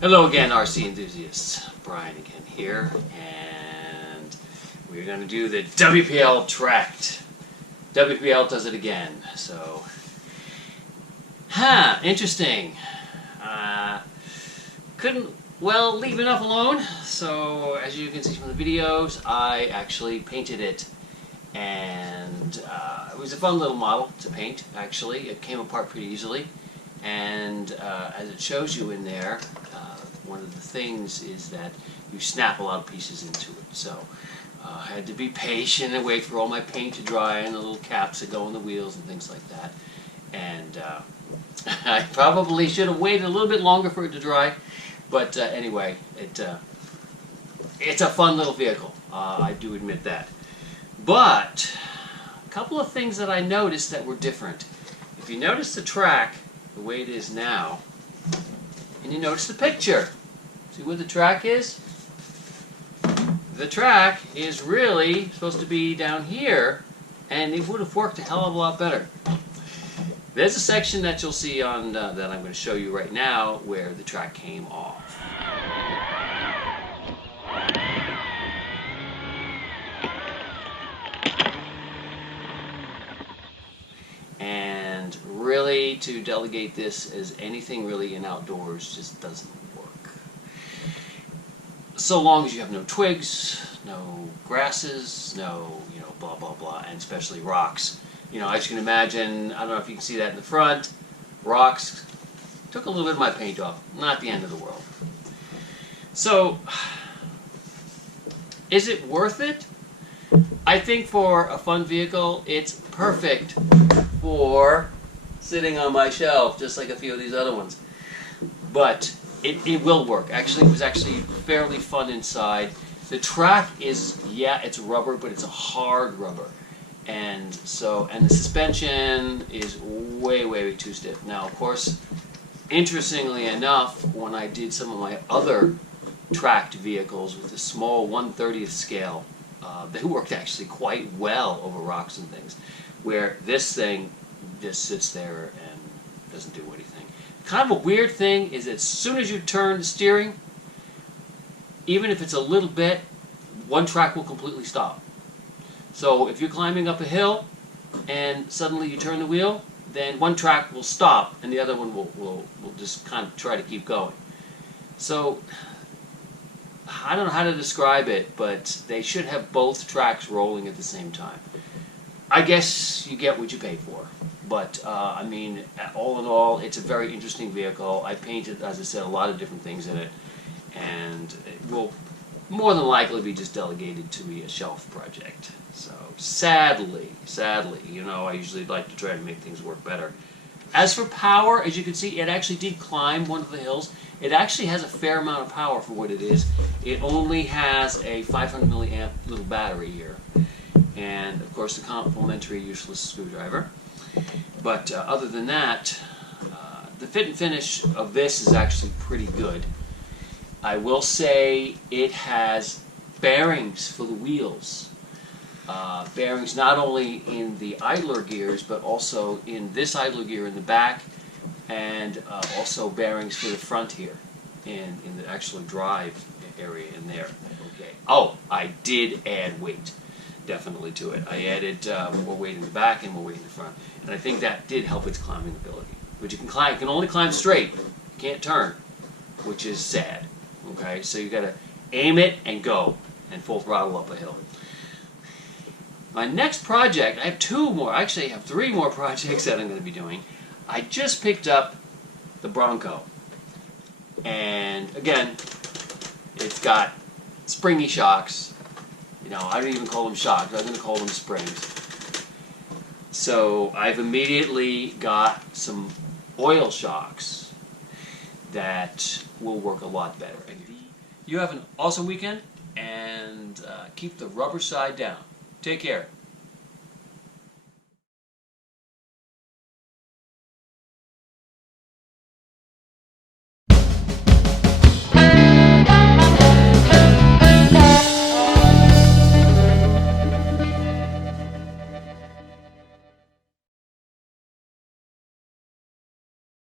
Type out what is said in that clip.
Hello again, RC enthusiasts. Brian again here, and we're going to do the WPL Tracked. WPL does it again, so interesting. Couldn't leave enough alone, so as you can see from the videos, I actually painted it, and it was a fun little model to paint. Actually, it came apart pretty easily, and as it shows you in there, one of the things is that you snap a lot of pieces into it. So I had to be patient and wait for all my paint to dry and the little caps that go on the wheels and things like that. And I probably should have waited a little bit longer for it to dry. But anyway, it's a fun little vehicle. I do admit that. But a couple of things that I noticed that were different. If you notice the track the way it is now, and you notice the picture, see where the track is? The track is really supposed to be down here, and it would have worked a hell of a lot better. There's a section that you'll see on that I'm going to show you right now where the track came off. And really, to delegate this as anything really in outdoors just doesn't work. So long as you have no twigs, no grasses, no, blah blah blah, and especially rocks. As you can imagine, I don't know if you can see that in the front, rocks took a little bit of my paint off. Not the end of the world. So, is it worth it? I think for a fun vehicle, it's perfect for sitting on my shelf, just like a few of these other ones. But it will work. Actually, it was actually fairly fun inside. The track is, it's rubber, but it's a hard rubber. And the suspension is way too stiff. Now, of course, interestingly enough, when I did some of my other tracked vehicles with a small 1/30th scale, they worked actually quite well over rocks and things, where this thing just sits there and doesn't do anything. Kind of a weird thing is as soon as you turn the steering, even if it's a little bit, one track will completely stop. So if you're climbing up a hill and suddenly you turn the wheel, then one track will stop and the other one will just kind of try to keep going. So I don't know how to describe it, but they should have both tracks rolling at the same time. I guess you get what you pay for. But, I mean, all in all, it's a very interesting vehicle. I painted, as I said, a lot of different things in it. And it will more than likely be just delegated to be a shelf project. So, sadly, I usually like to try to make things work better. As for power, as you can see, it actually did climb one of the hills. It actually has a fair amount of power for what it is. It only has a 500 milliamp little battery here. And, of course, the complimentary useless screwdriver. But other than that, the fit and finish of this is actually pretty good. I will say it has bearings for the wheels. Bearings not only in the idler gears, but also in this idler gear in the back, and also bearings for the front here, in the actual drive area in there. Okay. Oh, I did add weight, definitely, to it. I added more weight in the back and more weight in the front, and I think that did help its climbing ability. But you can only climb straight. You can't turn, which is sad. Okay, so you got to aim it and go, and full throttle up a hill. My next project, I have two more. Actually, I have three more projects that I'm going to be doing. I just picked up the Bronco, and again, it's got springy shocks. I don't even call them shocks. I'm going to call them springs. So I've immediately got some oil shocks that will work a lot better. You have an awesome weekend, and keep the rubber side down. Take care.